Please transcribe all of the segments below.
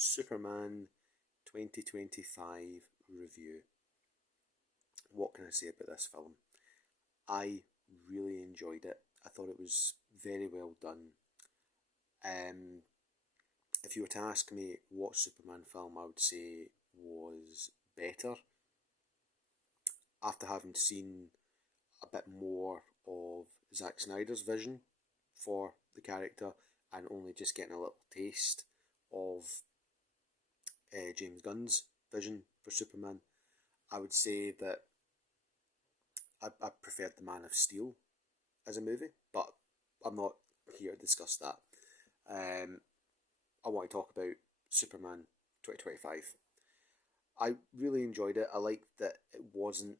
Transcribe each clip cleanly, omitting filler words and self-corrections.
Superman 2025 review. What can I say about this film? I really enjoyed it. I thought it was very well done. Um, if you were to ask me what Superman film I would say was better, after having seen a bit more of Zack Snyder's vision for the character and only just getting a little taste of James Gunn's vision for Superman, I would say that I preferred The Man of Steel as a movie, but I'm not here to discuss that. I want to talk about Superman 2025. I really enjoyed it. I liked that it wasn't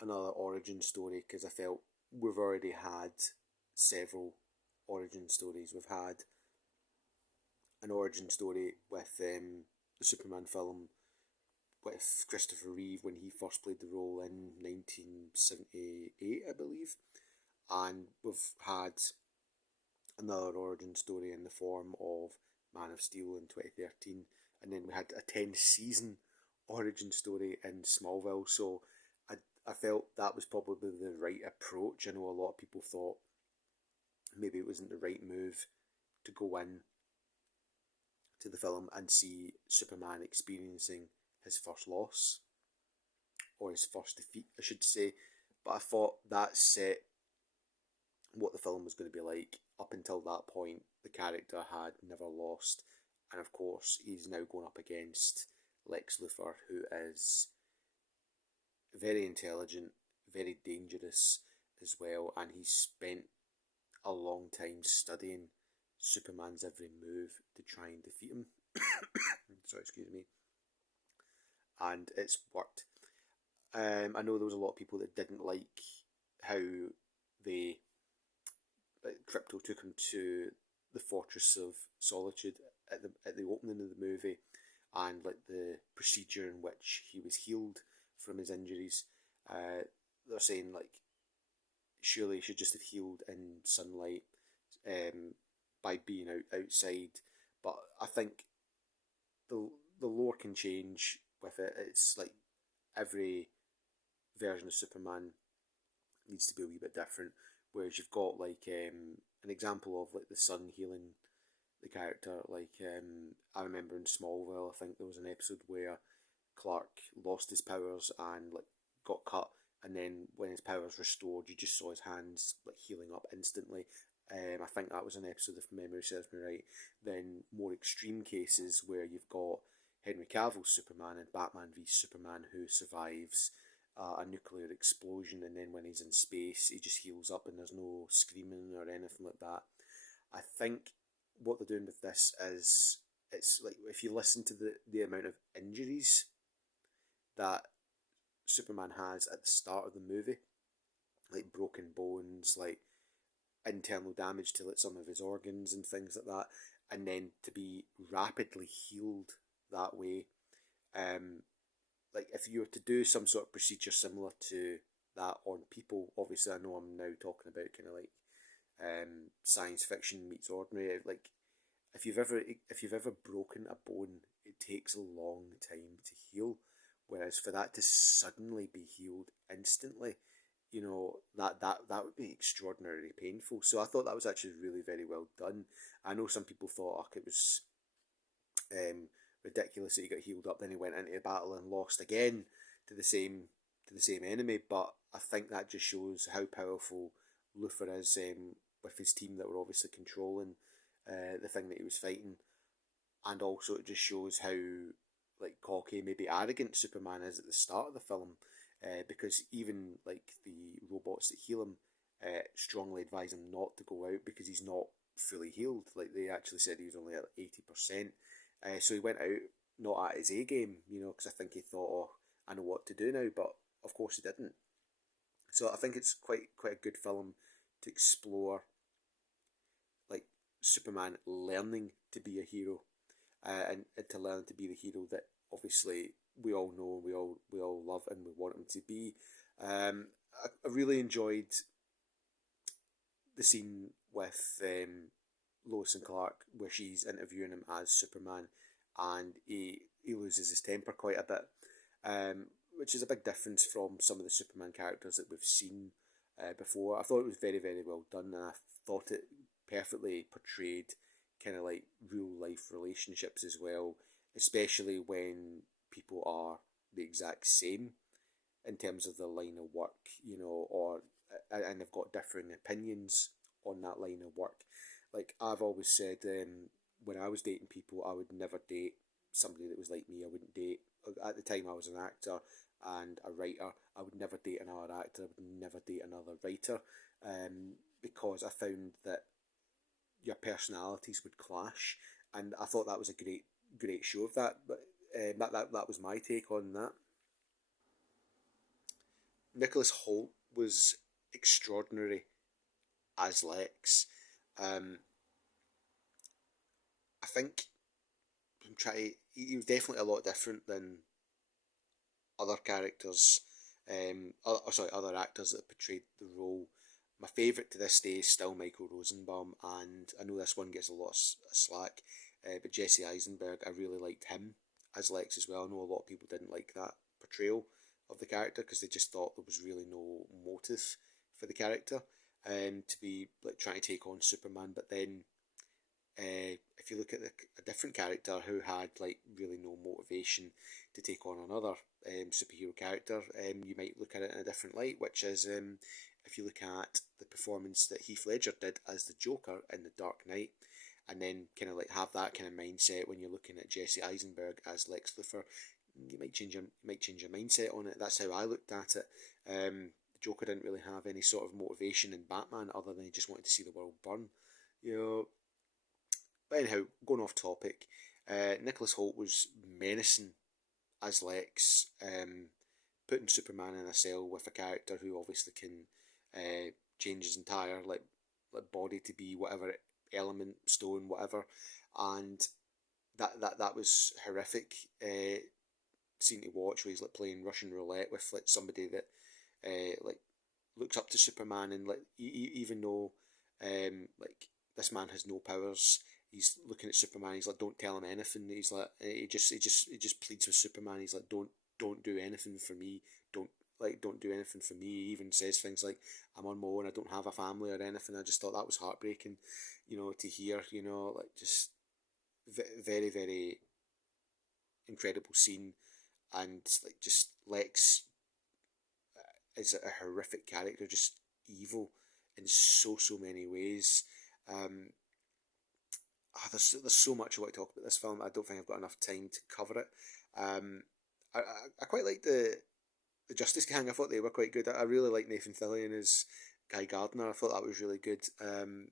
another origin story because I felt we've already had several origin stories. We've had an origin story with the Superman film with Christopher Reeve when he first played the role in 1978, I believe. And we've had another origin story in the form of Man of Steel in 2013. And then we had a 10-season origin story in Smallville. So I felt that was probably the right approach. I know a lot of people thought maybe it wasn't the right move to go in to the film and see Superman experiencing his first loss, or his first defeat, I should say. But I thought that set what the film was going to be like. Up until that point, the character had never lost, and of course, he's now going up against Lex Luthor, who is very intelligent, very dangerous as well, and he's spent a long time studying Superman's every move to try and defeat him. Sorry, excuse me. And it's worked. I know there was a lot of people that didn't like how they Crypto took him to the Fortress of Solitude at the opening of the movie, and like the procedure in which he was healed from his injuries. They're saying like surely he should just have healed in sunlight by being outside. But I think the lore can change with it. It's like every version of Superman needs to be a wee bit different. Whereas you've got like an example of like the sun healing the character. Like I remember in Smallville, I think there was an episode where Clark lost his powers and like got cut, and then when his powers restored, you just saw his hands like healing up instantly. I think that was an episode, if memory serves me right. Then more extreme cases where you've got Henry Cavill's Superman and Batman v Superman, who survives a nuclear explosion, and then when he's in space, he just heals up and there's no screaming or anything like that. I think what they're doing with this is it's like if you listen to the amount of injuries that Superman has at the start of the movie, like broken bones, like internal damage to like some of his organs and things like that, and then to be rapidly healed that way. Like if you were to do some sort of procedure similar to that on people, obviously I know I'm now talking about kind of like science fiction meets ordinary. Like if you've ever broken a bone, it takes a long time to heal. Whereas for that to suddenly be healed instantly, that would be extraordinarily painful. So I thought that was actually really very well done. I know some people thought it was um, ridiculous that he got healed up, then he went into a battle and lost again to the same enemy. But I think that just shows how powerful Luthor is with his team that were obviously controlling the thing that he was fighting, and also it just shows how like cocky, maybe arrogant Superman is at the start of the film, because even like the robots that heal him strongly advise him not to go out because he's not fully healed. Like they actually said he was only at 80%. So he went out not at his A game, because I think he thought, oh, I know what to do now, but of course he didn't. So I think it's quite a good film to explore, like Superman learning to be a hero, and to learn to be the hero that obviously we all know, we all love, and we want him to be. I really enjoyed the scene with Lois and Clark where she's interviewing him as Superman, and he loses his temper quite a bit, which is a big difference from some of the Superman characters that we've seen before. I thought it was very, very well done, and I thought it perfectly portrayed kind of like real life relationships as well, especially when people are the exact same in terms of the line of work, or and they've got differing opinions on that line of work. Like I've always said, when I was dating people, I would never date somebody that was like me. I wouldn't date. At the time, I was an actor and a writer. I would never date another actor. I would never date another writer, because I found that your personalities would clash, and I thought that was a great show of that. But that was my take on that. Nicholas Hoult was extraordinary as Lex. Um, I think he was definitely a lot different than other characters. Other actors that portrayed the role. My favourite to this day is still Michael Rosenbaum, and I know this one gets a lot of slack, but Jesse Eisenberg, I really liked him as Lex as well. I know a lot of people didn't like that portrayal of the character because they just thought there was really no motive for the character, to be like trying to take on Superman. But then, if you look at a different character who had like really no motivation to take on another superhero character, you might look at it in a different light, which is, if you look at the performance that Heath Ledger did as the Joker in The Dark Knight, and then kind of like have that kind of mindset when you're looking at Jesse Eisenberg as Lex Luthor, you might change your mindset on it. That's how I looked at it. The Joker didn't really have any sort of motivation in Batman other than he just wanted to see the world burn, you know. But anyhow, going off topic, Nicholas Hoult was menacing as Lex, putting Superman in a cell with a character who obviously can change his entire like body to be whatever element, stone, whatever, and that was horrific. Scene to watch where he's like playing Russian roulette with like somebody that like looks up to Superman, and like even though like this man has no powers, he's looking at Superman. He's like, "Don't tell him anything." He's like, he just pleads with Superman. He's like, "Don't do anything for me. Don't do anything for me." He even says things like, "I'm on my own. I don't have a family or anything." I just thought that was heartbreaking, to hear. Like just very, very incredible scene, and like just Lex is a horrific character, just evil in so many ways. Um, there's so much I want to talk about this film. I don't think I've got enough time to cover it. Um, I quite like the Justice Gang. I thought they were quite good. I really like Nathan Fillion as Guy Gardner. I thought that was really good. The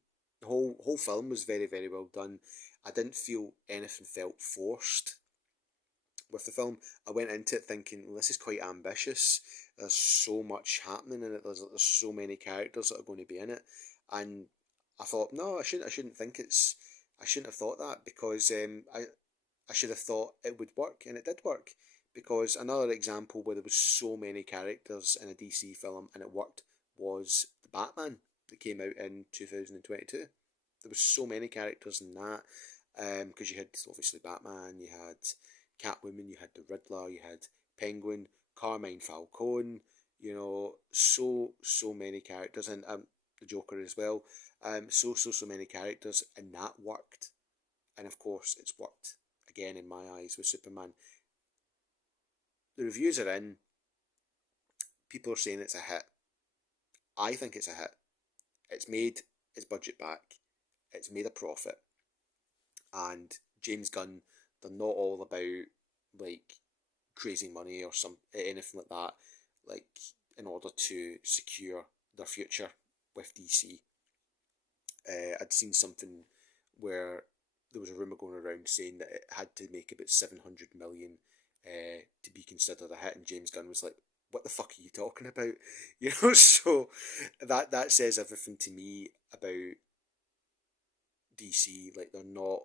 whole film was very, very well done. I didn't feel anything felt forced with the film. I went into it thinking, well, this is quite ambitious. There's so much happening in it. There's so many characters that are going to be in it, and I thought, no, I shouldn't think it's. I shouldn't have thought that because I should have thought it would work, and it did work. Because another example where there was so many characters in a DC film and it worked was the Batman that came out in 2022. There was so many characters in that, because you had obviously Batman, you had Catwoman, you had the Riddler, you had Penguin, Carmine Falcone, so many characters, and the Joker as well. So many characters, and that worked. And of course, it's worked again in my eyes with Superman. The reviews are in. People are saying it's a hit. I think it's a hit. It's made its budget back. It's made a profit. And James Gunn, they're not all about like crazy money or anything like that. Like in order to secure their future with DC. I'd seen something where there was a rumor going around saying that it had to make about 700 million to be considered a hit, and James Gunn was like, "What the fuck are you talking about?" So that says everything to me about DC. Like they're not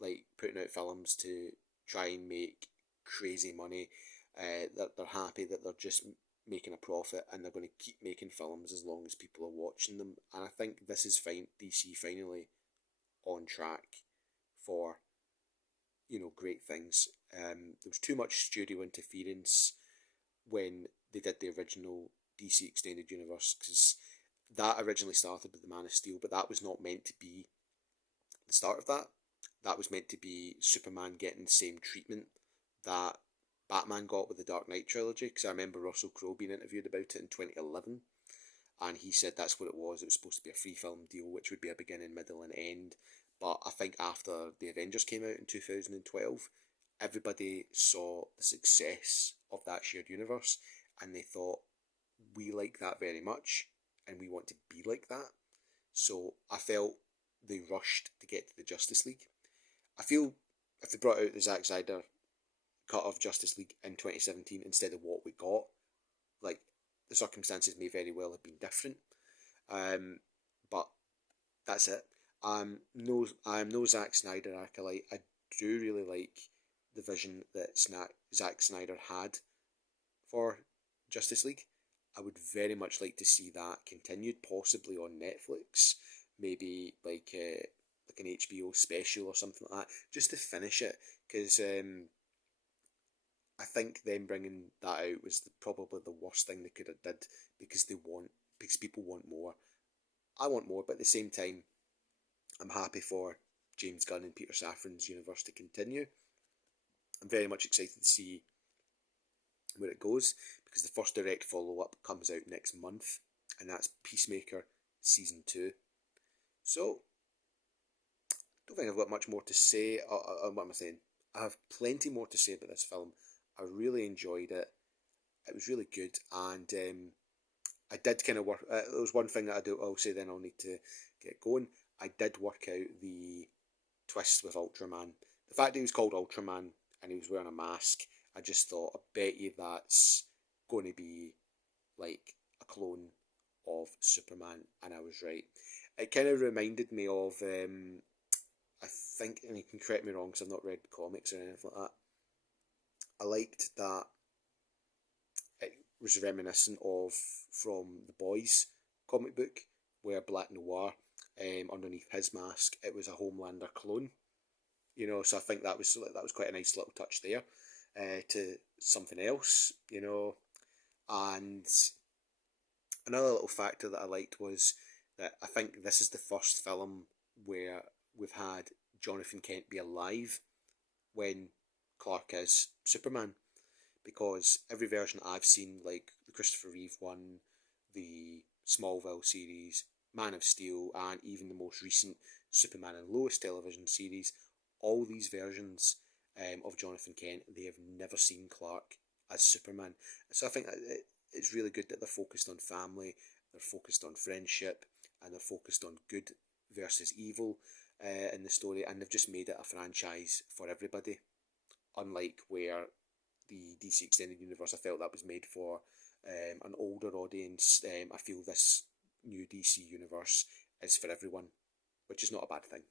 like putting out films to try and make crazy money. That they're happy that they're just making a profit, and they're going to keep making films as long as people are watching them. And I think this is fine. DC finally on track for great things. There was too much studio interference when they did the original DC Extended Universe, because that originally started with the Man of Steel, but that was not meant to be the start of that. That was meant to be Superman getting the same treatment that Batman got with the Dark Knight trilogy, because I remember Russell Crowe being interviewed about it in 2011, and he said that's what it was. It was supposed to be a free film deal, which would be a beginning, middle, and end. But I think after the Avengers came out in 2012, everybody saw the success of that shared universe, and they thought, we like that very much, and we want to be like that. So I felt they rushed to get to the Justice League. I feel if they brought out the Zack Snyder cut of Justice League in 2017 instead of what we got, like, the circumstances may very well have been different. But that's it. I'm no Zack Snyder acolyte. I do really like the vision that Zack Snyder had for Justice League. I would very much like to see that continued, possibly on Netflix, maybe like an HBO special or something like that, just to finish it. Because I think them bringing that out was probably the worst thing they could have did, because people want more. I want more, but at the same time, I'm happy for James Gunn and Peter Safran's universe to continue. I'm very much excited to see where it goes, because the first direct follow-up comes out next month, and that's Peacemaker Season 2. So, I don't think I've got much more to say. What am I saying? I have plenty more to say about this film. I really enjoyed it. It was really good, and I did kind of work. There was one thing that I'll say, then I'll need to get going. I did work out the twist with Ultraman. The fact that he was called Ultraman and he was wearing a mask, I just thought, I bet you that's going to be like a clone of Superman, and I was right. It kind of reminded me of, I think, and you can correct me wrong because I've not read the comics or anything like that. I liked that it was reminiscent of from the Boys comic book, where Black Noir, underneath his mask, it was a Homelander clone. So I think that was quite a nice little touch there, to something else. And another little factor that I liked was that I think this is the first film where we've had Jonathan Kent be alive when Clark is Superman, because every version I've seen, like the Christopher Reeve one, the Smallville series, Man of Steel, and even the most recent Superman and Lois television series, all these versions of Jonathan Kent, they have never seen Clark as Superman. So I think that it's really good that they're focused on family, they're focused on friendship, and they're focused on good versus evil in the story, and they've just made it a franchise for everybody. Unlike where the DC Extended Universe, I felt that was made for an older audience. I feel this new DC universe is for everyone, which is not a bad thing.